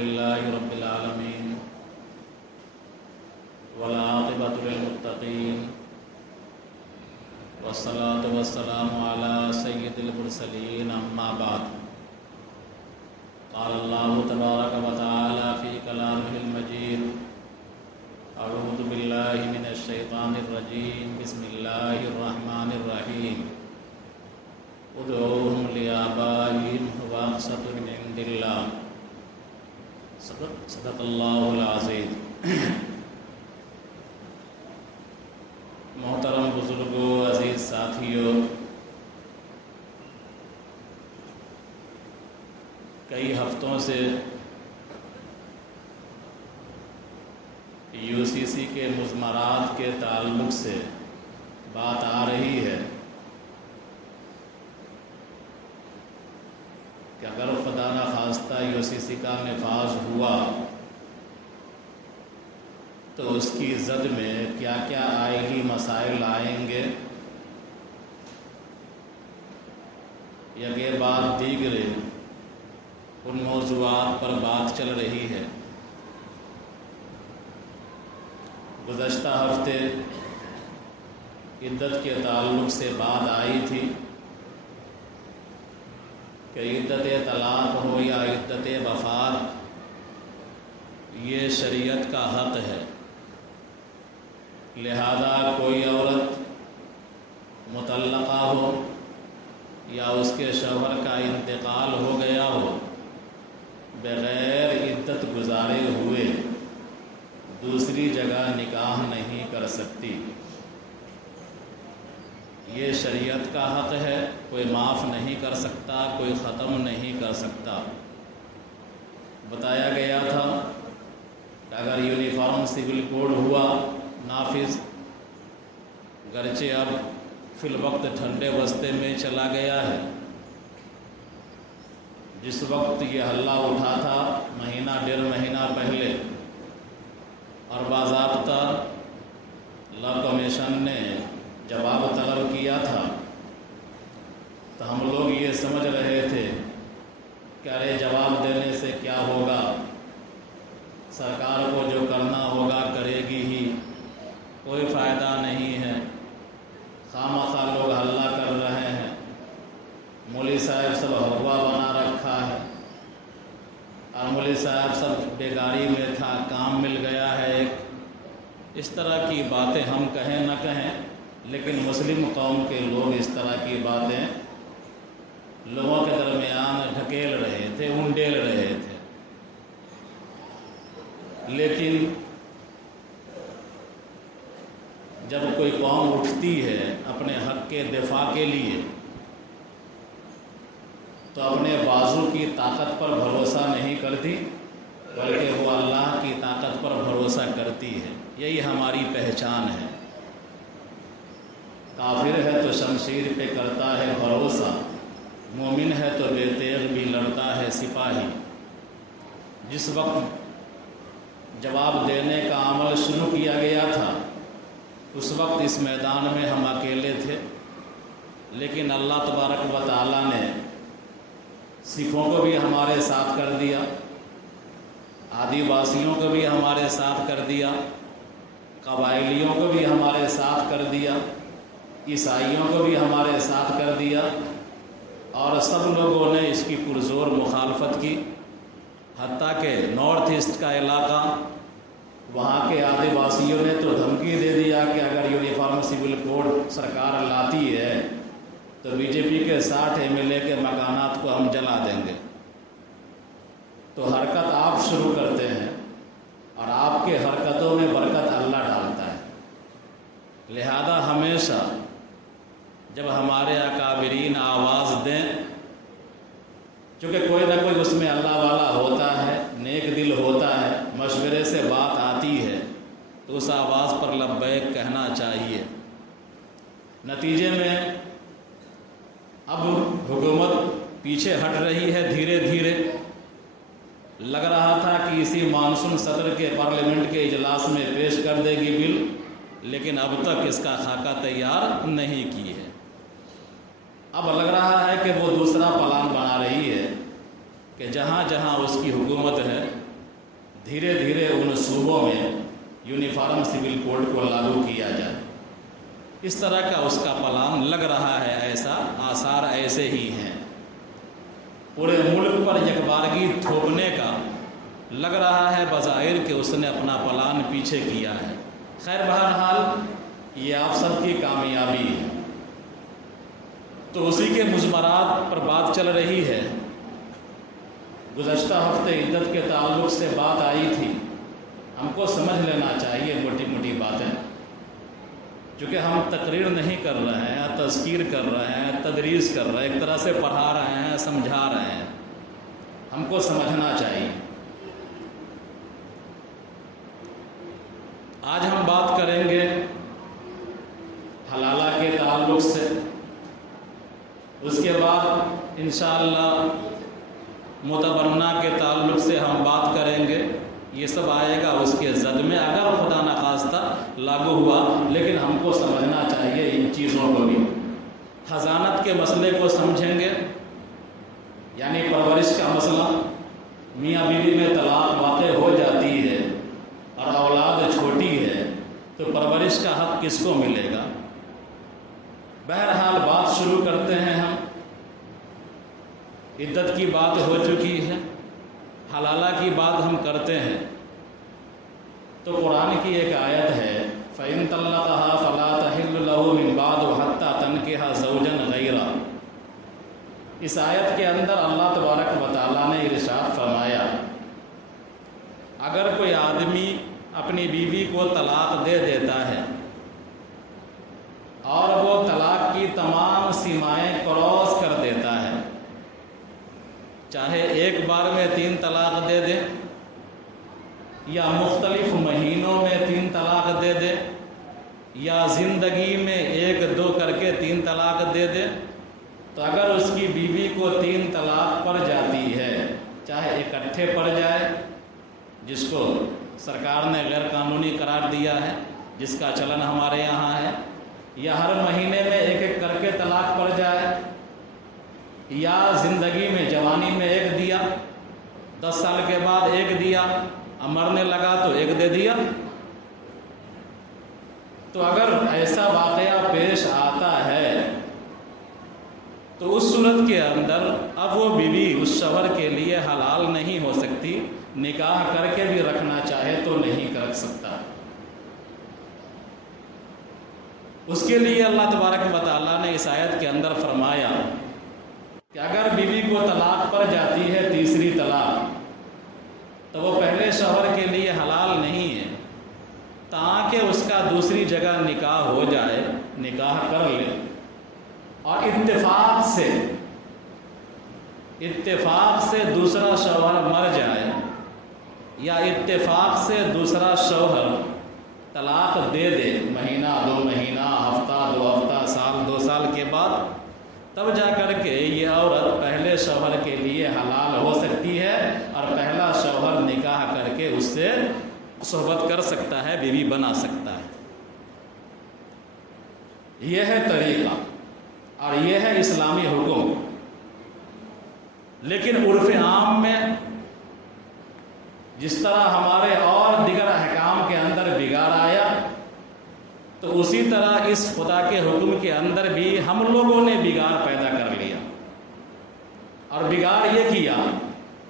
لله رب العالمين والعاقبة للمتقين والصلاة والسلام على سيد المرسلين أما بعد قال الله تبارك وتعالى في كلامه المجيد أعوذ بالله من الشيطان الرجيم بسم الله الرحمن الرحيم ادعوهم لآبائهم هو أقسط عند الله صدق اللہ العظیم۔ محترم بزرگوں، عزیز ساتھیوں، کئی ہفتوں سے UCC کے مضمرات کے تعلق سے بات آ رہی ہے کہ اگر خدا نخواستہ UCC کا نفاذ ہوا تو اس کی زد میں کیا کیا آئلی مسائل آئیں گے، یکے بعد دیگرے ان موضوعات پر بات چل رہی ہے۔ گزشتہ ہفتے عدت کے تعلق سے بات آئی تھی کہ عدت طلاق ہو یا عدت وفات، یہ شریعت کا حق ہے، لہذا کوئی عورت مطلقہ ہو یا اس کے شوہر کا انتقال ہو گیا ہو، بغیر عدت گزارے ہوئے دوسری جگہ نکاح نہیں کر سکتی۔ یہ شریعت کا حق ہے، کوئی معاف نہیں کر سکتا، کوئی ختم نہیں کر سکتا۔ بتایا گیا تھا کہ اگر یونیفارم سول کوڈ ہوا نافذ، گرچہ اب فی الوقت ٹھنڈے وسطے میں چلا گیا ہے، جس وقت یہ ہلہ اٹھا تھا مہینہ ڈیڑھ مہینہ پہلے، اور باضابطہ لا کمیشن نے جواب طلب کیا تھا، تو ہم لوگ یہ سمجھ رہے تھے کہ ارے جواب دینے سے کیا ہوگا، سرکار کو جو کرنا ہوگا کرے گی ہی، کوئی فائدہ نہیں ہے، خواہ لوگ ہلہ کر رہے ہیں، مولوی صاحب سب ہوا بنا رکھا ہے، اور مولوی صاحب سب بیگاری میں تھا، کام مل گیا ہے ایک، اس طرح کی باتیں ہم کہیں نہ کہیں، لیکن مسلم قوم کے لوگ اس طرح کی باتیں لوگوں کے درمیان ڈھکیل رہے تھے، انڈیل رہے تھے۔ لیکن جب کوئی قوم اٹھتی ہے اپنے حق کے دفاع کے لیے تو اپنے بازو کی طاقت پر بھروسہ نہیں کرتی، بلکہ وہ اللہ کی طاقت پر بھروسہ کرتی ہے۔ یہی ہماری پہچان ہے۔ کافر ہے تو شمشیر پہ کرتا ہے بھروسہ، مومن ہے تو بے تیغ بھی لڑتا ہے سپاہی۔ جس وقت جواب دینے کا عمل شروع کیا گیا تھا، اس وقت اس میدان میں ہم اکیلے تھے، لیکن اللہ تبارک و تعالیٰ نے سکھوں کو بھی ہمارے ساتھ کر دیا، آدی واسیوں کو بھی ہمارے ساتھ کر دیا، قبائلیوں کو بھی ہمارے ساتھ کر دیا، عیسائیوں کو بھی ہمارے ساتھ کر دیا، اور سب لوگوں نے اس کی پرزور مخالفت کی، حتیٰ کہ نارتھ ایسٹ کا علاقہ، وہاں کے آدی واسیوں نے تو دھمکی دے دیا کہ اگر یونیفارم سول کوڈ سرکار لاتی ہے تو BJP کے 60 MLA کے مکانات کو ہم جلا دیں گے۔ تو حرکت آپ شروع کرتے ہیں، اور آپ کے حرکتوں میں برکت اللہ ڈالتا ہے، لہذا ہمیشہ جب ہمارے اکابرین آواز دیں، چونکہ کوئی نہ کوئی اس میں اللہ والا ہوتا ہے، نیک دل ہوتا ہے، مشورے سے بات آتی ہے، تو اس آواز پر لبیک کہنا چاہیے۔ نتیجے میں اب حکومت پیچھے ہٹ رہی ہے دھیرے دھیرے۔ لگ رہا تھا کہ اسی مانسون صدر کے پارلیمنٹ کے اجلاس میں پیش کر دے گی بل، لیکن اب تک اس کا خاکہ تیار نہیں کی ہے۔ اب لگ رہا ہے کہ وہ دوسرا پلان بنا رہی ہے کہ جہاں جہاں اس کی حکومت ہے دھیرے دھیرے ان صوبوں میں یونیفارم سول کوڈ کو لاگو کیا جائے۔ اس طرح کا اس کا پلان لگ رہا ہے، ایسا آثار ایسے ہی ہیں۔ پورے ملک پر یکبارگی تھوپنے کا لگ رہا ہے بظاہر کہ اس نے اپنا پلان پیچھے کیا ہے۔ خیر بہرحال یہ آپ سب کی کامیابی ہے۔ تو اسی کے مضمرات پر بات چل رہی ہے۔ گزشتہ ہفتے عدت کے تعلق سے بات آئی تھی۔ ہم کو سمجھ لینا چاہیے موٹی موٹی باتیں، چونکہ ہم تقریر نہیں کر رہے ہیں، تذکیر کر رہے ہیں، تدریس کر رہے ہیں، ایک طرح سے پڑھا رہے ہیں، سمجھا رہے ہیں۔ ہم کو سمجھنا چاہیے۔ آج ہم بات کریں گے حلالہ کے تعلق سے، اس کے بعد انشاءاللہ متبنہ کے تعلق سے ہم بات کریں گے۔ یہ سب آئے گا اس کے زد میں، اگر خدا نخواستہ لاگو ہوا، لیکن ہم کو سمجھنا چاہیے ان چیزوں کو بھی۔ حضانت کے مسئلے کو سمجھیں گے، یعنی پرورش کا مسئلہ۔ میاں بیوی میں طلاق واقع ہو جاتی ہے اور اولاد چھوٹی ہے تو پرورش کا حق کس کو ملے گا؟ بہرحال بات شروع کرتے ہیں ہم۔ عدت کی بات ہو چکی ہے، حلالہ کی بات ہم کرتے ہیں تو قرآن کی ایک آیت ہے، فَإِن طَلَّقَهَا فَلَا تَحِلُّ لَهُ مِن بَعْدُ حَتَّى تَنكِحَ زَوْجًا غَيْرَهُ۔ اس آیت کے اندر اللہ تبارک و تعالیٰ نے ارشاد فرمایا، اگر کوئی آدمی اپنی بیوی کو طلاق دے دیتا ہے اور وہ طلاق کی تمام سیمائیں کراس کر دیتا ہے، چاہے ایک بار میں 3 طلاق دے دے یا مختلف مہینوں میں 3 طلاق دے دے یا زندگی میں 1-2 کر کے 3 طلاق دے دے، تو اگر اس کی بیوی کو 3 طلاق پڑ جاتی ہے، چاہے اکٹھے پڑ جائے، جس کو سرکار نے غیر قانونی قرار دیا ہے، جس کا چلن ہمارے یہاں ہے، یا ہر مہینے میں 1-1 کر کے طلاق پڑ جائے، یا زندگی میں جوانی میں 1 دیا، 10 سال کے بعد 1 دیا، اب مرنے لگا تو 1 دے دیا۔ تو اگر ایسا واقعہ پیش آتا ہے تو اس صورت کے اندر اب وہ بیوی اس شوہر کے لیے حلال نہیں ہو سکتی، نکاح کر کے بھی رکھنا چاہے تو نہیں کر سکتا۔ اس کے لیے اللہ تبارک و تعالیٰ نے اس آیت کے اندر فرمایا کہ اگر بیوی کو طلاق پڑ جاتی ہے، تیسری طلاق، تو وہ پہلے شوہر کے لیے حلال نہیں ہے تاکہ اس کا دوسری جگہ نکاح ہو جائے، نکاح کر لے اور اتفاق سے دوسرا شوہر مر جائے یا اتفاق سے دوسرا شوہر طلاق دے دے، مہینہ 2 مہینہ، ہفتہ 2 ہفتہ، سال 2 سال کے بعد، تب جا کر کے یہ عورت پہلے شوہر کے لیے حلال ہو سکتی ہے اور پہلا شوہر نکاح کر کے اس سے صحبت کر سکتا ہے، بیوی بنا سکتا ہے۔ یہ ہے طریقہ اور یہ ہے اسلامی حکم۔ لیکن عرف عام میں جس طرح ہمارے اور دیگر احکام کے اندر بگاڑ آیا، تو اسی طرح اس خدا کے حکم کے اندر بھی ہم لوگوں نے بگاڑ پیدا کر لیا۔ اور بگاڑ یہ کیا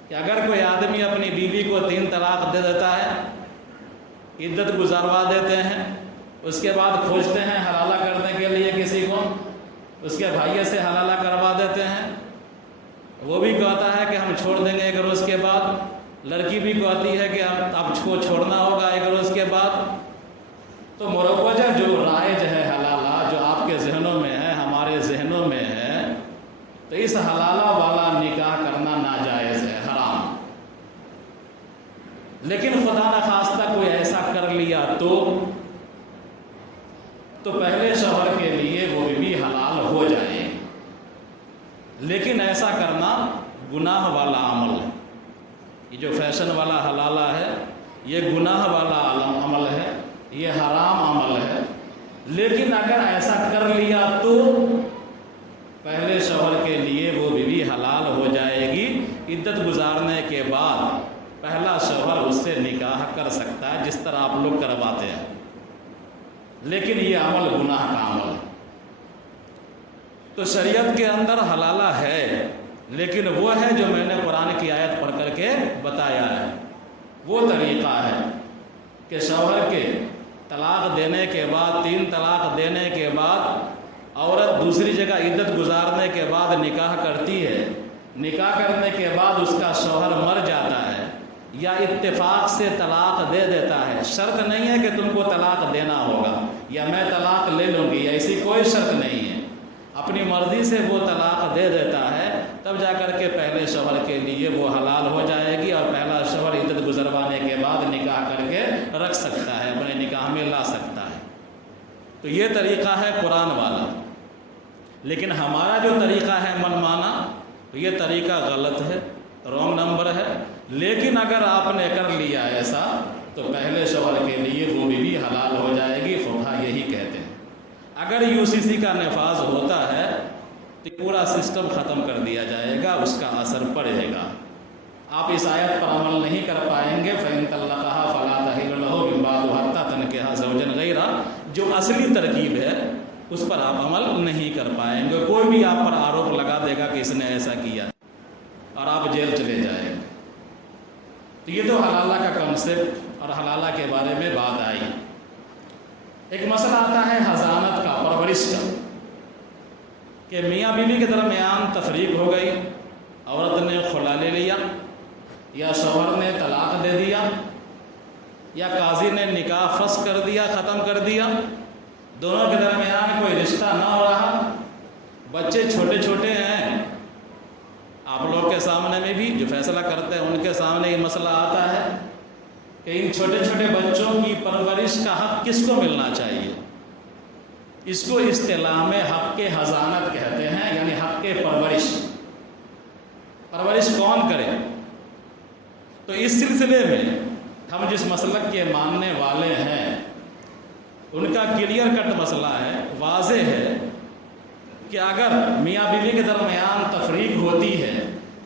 کہ اگر کوئی آدمی اپنی بیوی کو 3 طلاق دے دیتا ہے، عدت گزاروا دیتے ہیں، اس کے بعد کھوجتے ہیں حلالہ کرنے کے لیے کسی کو، اس کے بھائی سے حلالہ کروا دیتے ہیں، وہ بھی کہتا ہے کہ ہم چھوڑ دیں گے 1 روز کے بعد، لڑکی بھی کہتی ہے کہ اب کو چھوڑنا ہوگا 1 روز کے بعد۔ تو مروجہ جو رائج ہے حلالہ، جو آپ کے ذہنوں میں ہے، ہمارے ذہنوں میں ہے، تو اس حلالہ والا نکاح کرنا ناجائز ہے، حرام۔ لیکن خدا نخواستہ کوئی ایسا کر لیا تو پہلے شوہر کے لیے وہ بھی حلال ہو جائے، لیکن ایسا کرنا گناہ والا عمل ہے۔ یہ جو فیشن والا حلالہ ہے، یہ گناہ والا عمل ہے، یہ حرام عمل ہے۔ لیکن اگر ایسا کر لیا تو پہلے شوہر کے لیے وہ بیوی حلال ہو جائے گی، عدت گزارنے کے بعد پہلا شوہر اس سے نکاح کر سکتا ہے جس طرح آپ لوگ کرواتے ہیں، لیکن یہ عمل گناہ کا عمل ہے۔ تو شریعت کے اندر حلالہ ہے، لیکن وہ ہے جو میں نے قرآن کی آیت پڑھ کر کے بتایا ہے۔ وہ طریقہ ہے کہ شوہر کے طلاق دینے کے بعد، 3 طلاق دینے کے بعد عورت دوسری جگہ عدت گزارنے کے بعد نکاح کرتی ہے، نکاح کرنے کے بعد اس کا شوہر مر جاتا ہے یا اتفاق سے طلاق دے دیتا ہے۔ شرط نہیں ہے کہ تم کو طلاق دینا ہوگا یا میں طلاق لے لوں گی، ایسی کوئی شرط نہیں ہے، اپنی مرضی سے وہ طلاق دے دیتا ہے، تب جا کر کے پہلے شوہر کے لیے وہ حلال ہو جائے گی اور پہلا شوہر عدت گزروانے کے بعد نکاح کر کے رکھ سکتا ہے، اپنے نکاح میں لا سکتا ہے۔ تو یہ طریقہ ہے قرآن والا، لیکن ہمارا جو طریقہ ہے من مانا، یہ طریقہ غلط ہے، رونگ نمبر ہے۔ لیکن اگر آپ نے کر لیا ایسا تو پہلے شوہر کے لیے وہ بھی حلال ہو جائے گی، فقہا یہی کہتے ہیں۔ اگر UCC کا نفاذ ہوتا ہے تو پورا سسٹم ختم کر دیا جائے گا، اس کا اثر پڑے گا۔ آپ اس آیت پر عمل نہیں کر پائیں گے، فَإِن طَلَّقَهَا فَلَا تَحِلُّ لَهُ مِن بَعْدُ حَتَّىٰ تَنكِحَ زَوْجًا غَيْرَهُ، جو اصلی ترکیب ہے اس پر آپ عمل نہیں کر پائیں گے۔ کوئی بھی آپ پر آروپ لگا دے گا کہ اس نے ایسا کیا اور آپ جیل چلے جائیں گے۔ تو یہ تو حلالہ کا کنسیپٹ اور حلالہ کے بارے میں بات آئی۔ ایک مسئلہ آتا ہے حضانت کا، پرورش کا، کہ میاں بیوی کے درمیان تفریق ہو گئی، عورت نے خلا لے لیا یا شوہر نے طلاق دے دیا یا قاضی نے نکاح فسخ کر دیا، ختم کر دیا، دونوں کے درمیان کوئی رشتہ نہ ہو رہا، بچے چھوٹے چھوٹے ہیں، آپ لوگ کے سامنے میں بھی جو فیصلہ کرتے ہیں ان کے سامنے یہ مسئلہ آتا ہے کہ ان چھوٹے چھوٹے بچوں کی پرورش کا حق کس کو ملنا چاہیے۔ اس کو اصطلاح میں حق کے حضانت کہتے ہیں، یعنی حق کے پرورش۔ پرورش کون کرے؟ تو اس سلسلے میں ہم جس مسلک کے ماننے والے ہیں ان کا کلیئر کٹ مسئلہ ہے، واضح ہے کہ اگر میاں بیوی کے درمیان تفریق ہوتی ہے،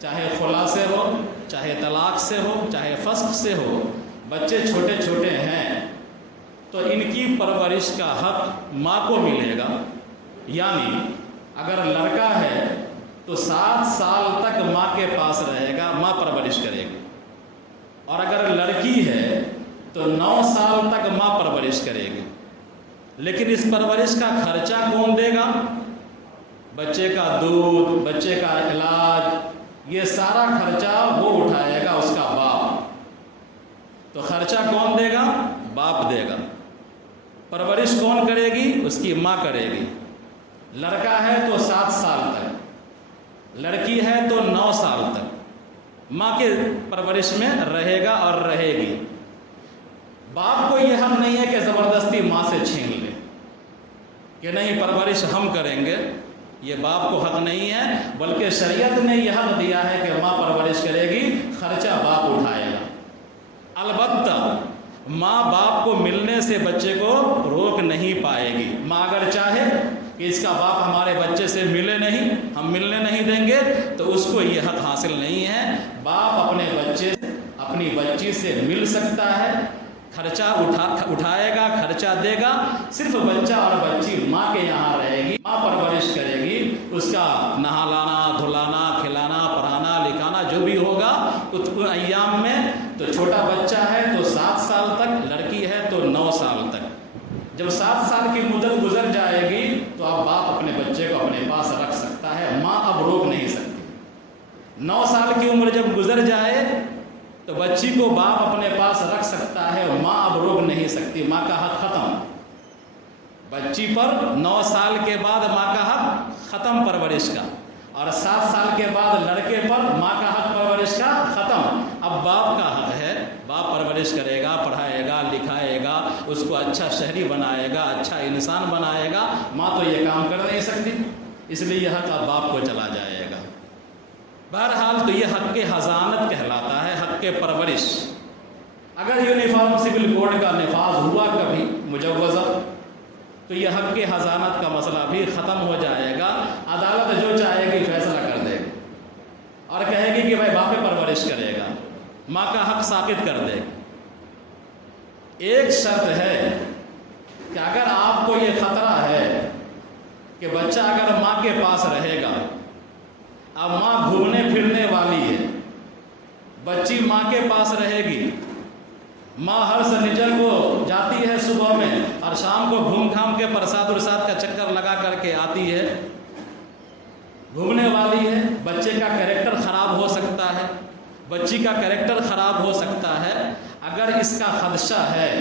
چاہے خلا سے ہو، چاہے طلاق سے ہو، چاہے فسخ سے ہو، بچے چھوٹے چھوٹے ہیں، تو ان کی پرورش کا حق ماں کو ملے گا۔ یعنی اگر لڑکا ہے تو 7 سال تک ماں کے پاس رہے گا، ماں پرورش کرے گی، اور اگر لڑکی ہے تو 9 سال تک ماں پرورش کرے گی۔ لیکن اس پرورش کا خرچہ کون دے گا؟ بچے کا دودھ، بچے کا علاج، یہ سارا خرچہ وہ اٹھائے گا، اس کا باپ۔ تو خرچہ کون دے گا؟ باپ دے گا۔ پرورش کون کرے گی؟ اس کی ماں کرے گی۔ لڑکا ہے تو 7 سال تک، لڑکی ہے تو 9 سال تک ماں کے پرورش میں رہے گا اور رہے گی۔ باپ کو یہ حق نہیں ہے کہ زبردستی ماں سے چھین لے کہ نہیں پرورش ہم کریں گے، یہ باپ کو حق نہیں ہے، بلکہ شریعت نے یہ حق دیا ہے کہ ماں پرورش کرے گی، خرچہ باپ اٹھائے گا۔ البتہ ماں باپ کو ملنے سے بچے کو روک نہیں پائے گی۔ ماں اگر چاہے کہ اس کا باپ ہمارے بچے سے ملے نہیں، ہم ملنے نہیں دیں گے، تو اس کو یہ حق حاصل نہیں ہے۔ باپ اپنے بچے اپنی بچی سے مل سکتا ہے، خرچہ اٹھائے گا، خرچہ دے گا، صرف بچہ اور بچی ماں کے یہاں رہے گی، ماں پرورش کرے گی، اس کا نہلانا، دھلانا، کھلانا، پڑھانا، لکھانا جو بھی ہوگا ان ایام میں۔ تو چھوٹا بچہ ہے تو 7 سال تک، لڑکی ہے تو 9 سال تک۔ جب 7 سال کی مدت گزر جائے گی تو اب باپ اپنے بچے کو اپنے پاس رکھ سکتا ہے، ماں اب روک نہیں سکتی۔ 9 سال کی عمر جب گزر جائے تو بچی کو باپ اپنے پاس رکھ سکتا ہے، ماں اب روک نہیں سکتی، ماں کا حق ختم۔ بچی پر 9 سال کے بعد ماں کا حق ختم پرورش کا، اور 7 سال کے بعد لڑکے پر ماں کا حق پرورش کا ختم۔ اب باپ کا حق ہے، باپ پرورش کرے گا، پڑھائے گا، لکھائے گا، اس کو اچھا شہری بنائے گا، اچھا انسان بنائے گا۔ ماں تو یہ کام کر نہیں سکتی، اس لیے یہ حق اب باپ کو چلا جائے گا۔ بہرحال تو یہ حق حضانت کہلاتا ہے، حق پرورش۔ اگر یونیفارم سول کوڈ کا نفاذ ہوا کبھی مجوزہ، تو یہ حق حضانت کا مسئلہ بھی ختم ہو جائے گا۔ عدالت جو چاہے گی فیصلہ کر دے گی اور کہے گی کہ بھائی باپ پرورش کرے گا، ماں کا حق ساقط کر دے گی۔ ایک شرط ہے کہ اگر آپ کو یہ خطرہ ہے کہ بچہ اگر ماں کے پاس رہے گا، اب ماں گھومنے پھرنے والی ہے، بچی ماں کے پاس رہے گی، ماں ہر سنیچر کو جاتی ہے صبح میں اور شام کو گھوم گھام کے پرساد ارساد کا چکر لگا کر کے آتی ہے، گھومنے والی ہے، بچے کا کریکٹر خراب ہو سکتا ہے، بچی کا کریکٹر خراب ہو سکتا ہے۔ اگر اس کا خدشہ ہے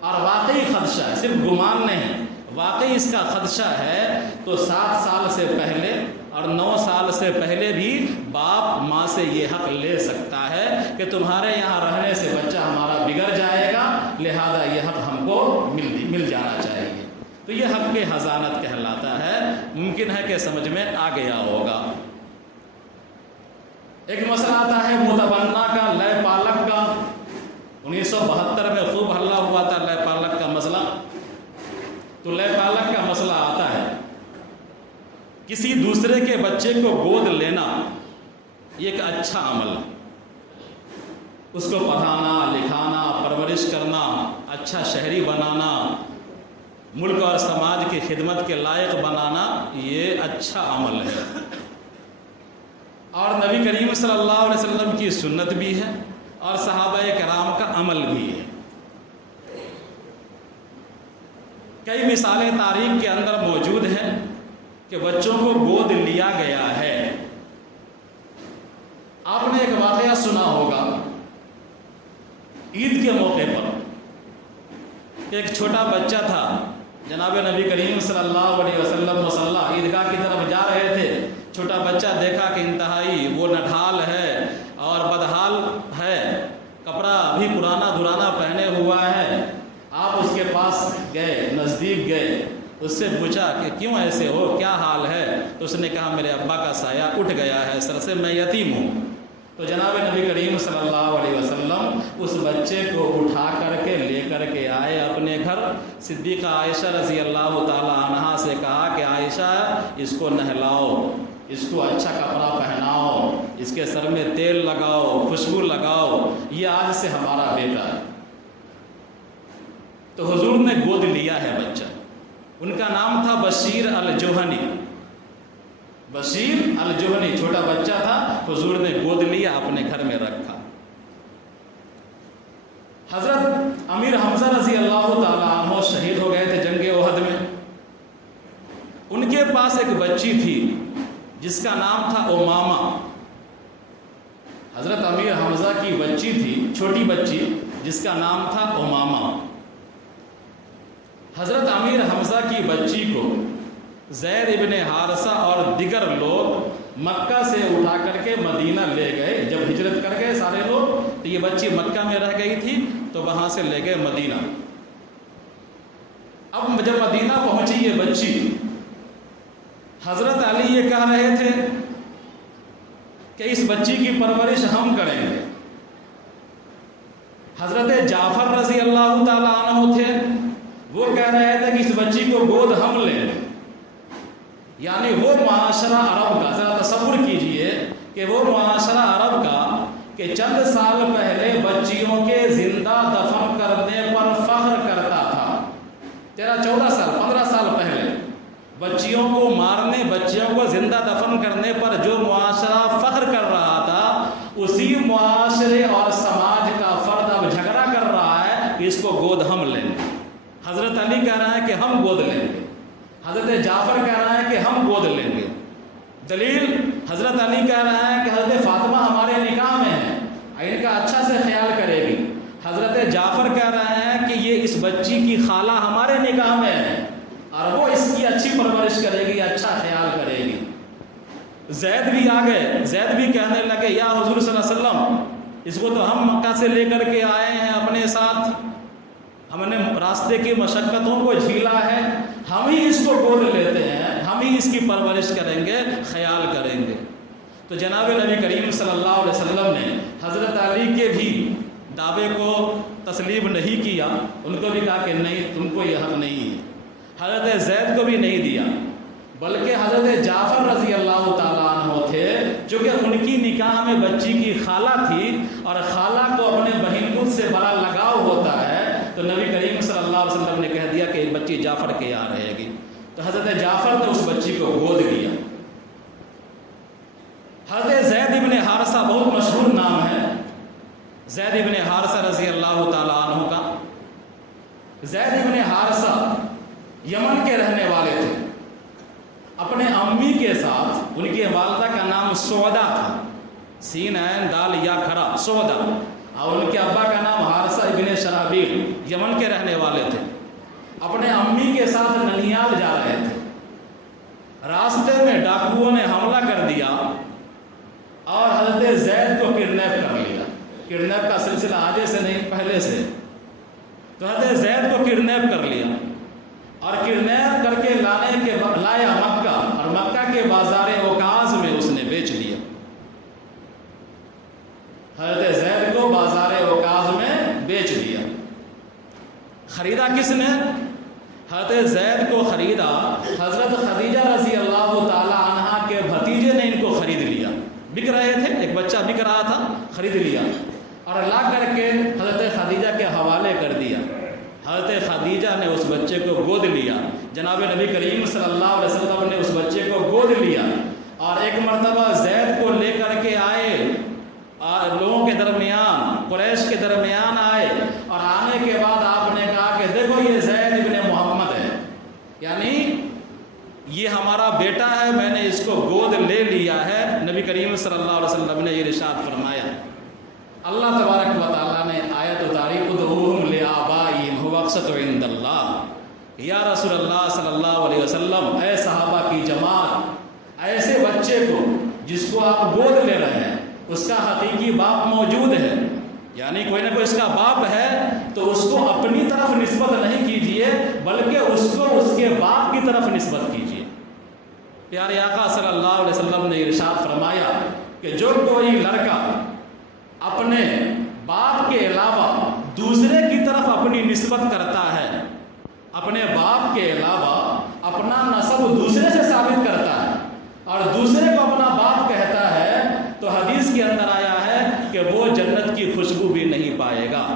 اور واقعی خدشہ ہے، صرف گمان نہیں، واقعی اس کا خدشہ ہے، تو 7 سال سے پہلے اور 9 سال سے پہلے بھی باپ ماں سے یہ حق لے سکتا ہے کہ تمہارے یہاں رہنے سے بچہ ہمارا بگڑ جائے گا، لہذا یہ حق ہم کو مل جانا چاہیے۔ تو یہ حق حضانت کہلاتا ہے۔ ممکن ہے کہ سمجھ میں آ گیا ہوگا۔ ایک مسئلہ آتا ہے متبنہ کا، لے پالک کا۔ 1972 میں خوب ہلہ ہوا تھا لے پالک کا مسئلہ۔ تو لے پالک کا مسئلہ آتا ہے، کسی دوسرے کے بچے کو گود لینا یہ ایک اچھا عمل ہے، اس کو پڑھانا، لکھانا، پرورش کرنا، اچھا شہری بنانا، ملک اور سماج کی خدمت کے لائق بنانا، یہ اچھا عمل ہے اور نبی کریم صلی اللہ علیہ وسلم کی سنت بھی ہے اور صحابہ کرام کا عمل بھی ہے۔ کئی مثالیں تاریخ کے اندر موجود ہیں کہ بچوں کو گود لیا گیا ہے۔ آپ نے ایک واقعہ سنا ہوگا عید کے موقع پر، ایک چھوٹا بچہ تھا، جناب نبی کریم صلی اللہ علیہ وسلم مصلی عیدگاہ کی طرف جا رہے تھے، چھوٹا بچہ دیکھا کہ انتہائی وہ نڈھال ہے اور بدحال ہے، کپڑا بھی پرانا درانا پہنے ہوا ہے۔ آپ اس کے پاس گئے، نزدیک گئے، اس سے پوچھا کہ کیوں ایسے ہو، کیا حال ہے؟ تو اس نے کہا میرے ابا کا سایہ اٹھ گیا ہے سر سے، میں یتیم ہوں۔ تو جناب نبی کریم صلی اللہ علیہ وسلم اس بچے کو اٹھا کر کے لے کر کے آئے اپنے گھر۔ صدیقہ عائشہ رضی اللہ تعالی عنہا سے کہا کہ عائشہ اس کو نہلاؤ، اس کو اچھا کپڑا پہناؤ، اس کے سر میں تیل لگاؤ، خوشبو لگاؤ، یہ آج سے ہمارا بیٹا ہے۔ تو حضور نے گود لیا ہے بچہ، ان کا نام تھا بشیر الجوہنی۔ بشیر الجوہنی چھوٹا بچہ تھا، حضور نے گود لیا، اپنے گھر میں رکھا۔ حضرت امیر حمزہ رضی اللہ تعالیٰ عنہ شہید ہو گئے تھے جنگ احد میں۔ ان کے پاس ایک بچی تھی جس کا نام تھا امامہ۔ حضرت امیر حمزہ کی بچی تھی، چھوٹی بچی، جس کا نام تھا امامہ۔ حضرت امیر حمزہ کی بچی کو زید ابن حارثہ اور دیگر لوگ مکہ سے اٹھا کر کے مدینہ لے گئے۔ جب ہجرت کر گئے سارے لوگ تو یہ بچی مکہ میں رہ گئی تھی، تو وہاں سے لے گئے مدینہ۔ اب جب مدینہ پہنچی یہ بچی، حضرت علی یہ کہہ رہے تھے کہ اس بچی کی پرورش ہم کریں گے۔ حضرت جعفر رضی اللہ تعالیٰ عنہ تھے، وہ کہہ رہے تھے کہ اس بچی کو گود ہم لیں۔ یعنی وہ معاشرہ عرب کا، ذرا تصور کیجئے کہ وہ معاشرہ عرب کا کہ چند سال پہلے بچیوں کے زندہ دفن کرنے پر فخر کرتا تھا۔ 13-14 سال 15 سال پہلے بچیوں کو مارنے، بچیوں کو زندہ دفن کرنے پر جو معاشرہ فخر کر رہا تھا، اسی معاشرے اور سماج کا فرد اب جھگڑا کر رہا ہے کہ اس کو گود ہم لیں گے۔ حضرت علی کہہ رہا ہے کہ ہم گود لیں گے، حضرت جعفر کہہ رہا ہے کہ ہم گود لیں گے۔ دلیل حضرت علی کہہ رہا ہے کہ حضرت فاطمہ ہمارے نکاح میں ہے، ان کا اچھا سے خیال کرے گی۔ حضرت جعفر کہہ رہے ہیں کہ یہ اس بچی کی خالہ ہمارے نکاح میں ہے اور وہ اس کی اچھی پرورش کرے گی، اچھا خیال کرے گی۔ زید بھی آ گئے، زید بھی کہنے لگے یا حضور صلی اللہ علیہ وسلم، اس کو تو ہم مکہ سے لے کر کے آئے ہیں اپنے ساتھ، ہم نے راستے کی مشقتوں کو جھیلا ہے، ہم ہی اس کو گود لیتے ہیں، ہم ہی اس کی پرورش کریں گے، خیال کریں گے۔ تو جناب نبی کریم صلی اللہ علیہ وسلم نے حضرت علی کے بھی دعوے کو تسلیم نہیں کیا، ان کو بھی کہا کہ نہیں، تم کو یہ حق نہیں ہے۔ حضرت زید کو بھی نہیں دیا، بلکہ حضرت جعفر رضی اللہ تعالیٰ عنہ تھے، جو کہ ان کی نکاح میں بچی کی خالہ تھی اور خالہ کو اپنے بہن خود سے بڑا لگاؤ ہوتا ہے، تو بچی جعفر کے یہاں رہے گی۔ تو حضرت جعفر نے اس بچی کو گود لیا۔ حضرت زید ابن حارثہ بہت مشہور نام ہے، زید ابن حارثہ رضی اللہ تعالیٰ عنہ کا۔ زید ابن حارثہ یمن کے رہنے والے تھے۔ اپنے امی کے ساتھ، ان کی والدہ کا نام سودا تھا، سین عین دال یا کھڑا، سودا، اور ان کے ابا کا نام حارثہ ابن شرابیل، یمن کے رہنے والے تھے۔ اپنے امی کے ساتھ ننیال جا رہے تھے، راستے میں ڈاکوؤں نے حملہ کر دیا اور حضرت زید کو کڈنیپ کر لیا۔ کڈنیپ کا سلسلہ آج سے نہیں، پہلے سے۔ تو حضرت زید کو کڈنیپ کر لیا اور کڈنیپ کر کے لایا مکہ، اور مکہ کے بازار اوکاز میں اس نے بیچ دیا۔ حضرت زید کو بازار اوکاز میں بیچ دیا۔ خریدا کس نے؟ حضرت زید کو خریدا حضرت خدیجہ رضی اللہ تعالی عنہا کے بھتیجے نے ان کو خرید لیا۔ بک رہے تھے، ایک بچہ بک رہا تھا، خرید لیا اور لا کر کے حضرت خدیجہ کے حوالے کر دیا۔ حضرت خدیجہ نے اس بچے کو گود لیا، جناب نبی کریم صلی اللہ علیہ وسلم نے اس بچے کو گود لیا اور ایک مرتبہ زید کو لے کر کے آئے، لوگوں کے درمیان، قریش کے درمیان آئے، اور آنے کے بعد آپ نے کہا کہ دیکھو یہ زید ابن محمد ہے، یعنی یہ ہمارا بیٹا ہے، میں نے اس کو گود لے لیا ہے۔ نبی کریم صلی اللہ علیہ وسلم نے یہ ارشاد فرمایا۔ اللہ تبارک و تعالیٰ نے آیت اتاری، ادعوہم لآبائہم ھو اقسط عند اللہ۔ یا رسول اللہ صلی اللہ علیہ وسلم، اے صحابہ کی جماعت، ایسے بچے کو جس کو آپ گود لے رہے ہیں اس کا حقیقی باپ موجود ہے، یعنی کوئی نہ کوئی اس کا باپ ہے، تو اس کو اپنی طرف نسبت نہیں کیجئے بلکہ اس کو اس کے باپ کی طرف نسبت کیجئے۔ پیارے آقا صلی اللہ علیہ وسلم نے ارشاد فرمایا کہ جو کوئی لڑکا اپنے باپ کے علاوہ دوسرے کی طرف اپنی نسبت کرتا ہے، اپنے باپ کے علاوہ اپنا نسب دوسرے سے ثابت کرتا ہے اور دوسرے کو اپنا باپ کہتا ہے، تو حدیث کے اندر آیا ہے کہ وہ جنت کی خوشبو بھی نہیں پائے گا۔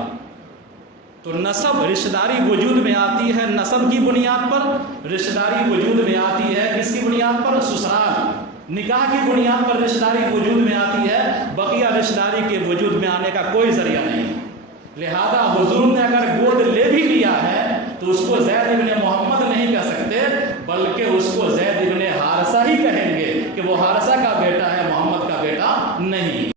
تو نسب، رشتہ داری وجود میں آتی ہے نسب کی بنیاد پر، رشتہ داری وجود میں آتی ہے کس کی بنیاد پر؟ سسرال، نکاح کی بنیاد پر رشتہ داری وجود میں آتی ہے، بقیہ رشتہ داری کے وجود میں آنے کا کوئی ذریعہ نہیں۔ لہذا حضور نے اگر گود لے بھی لیا ہے تو اس کو زید ابن محمد نہیں کہہ سکتے بلکہ اس کو زید ابن حارثہ ہی کہیں گے کہ وہ حارثہ کا بیٹا ہے، محمد کا بیٹا نہیں۔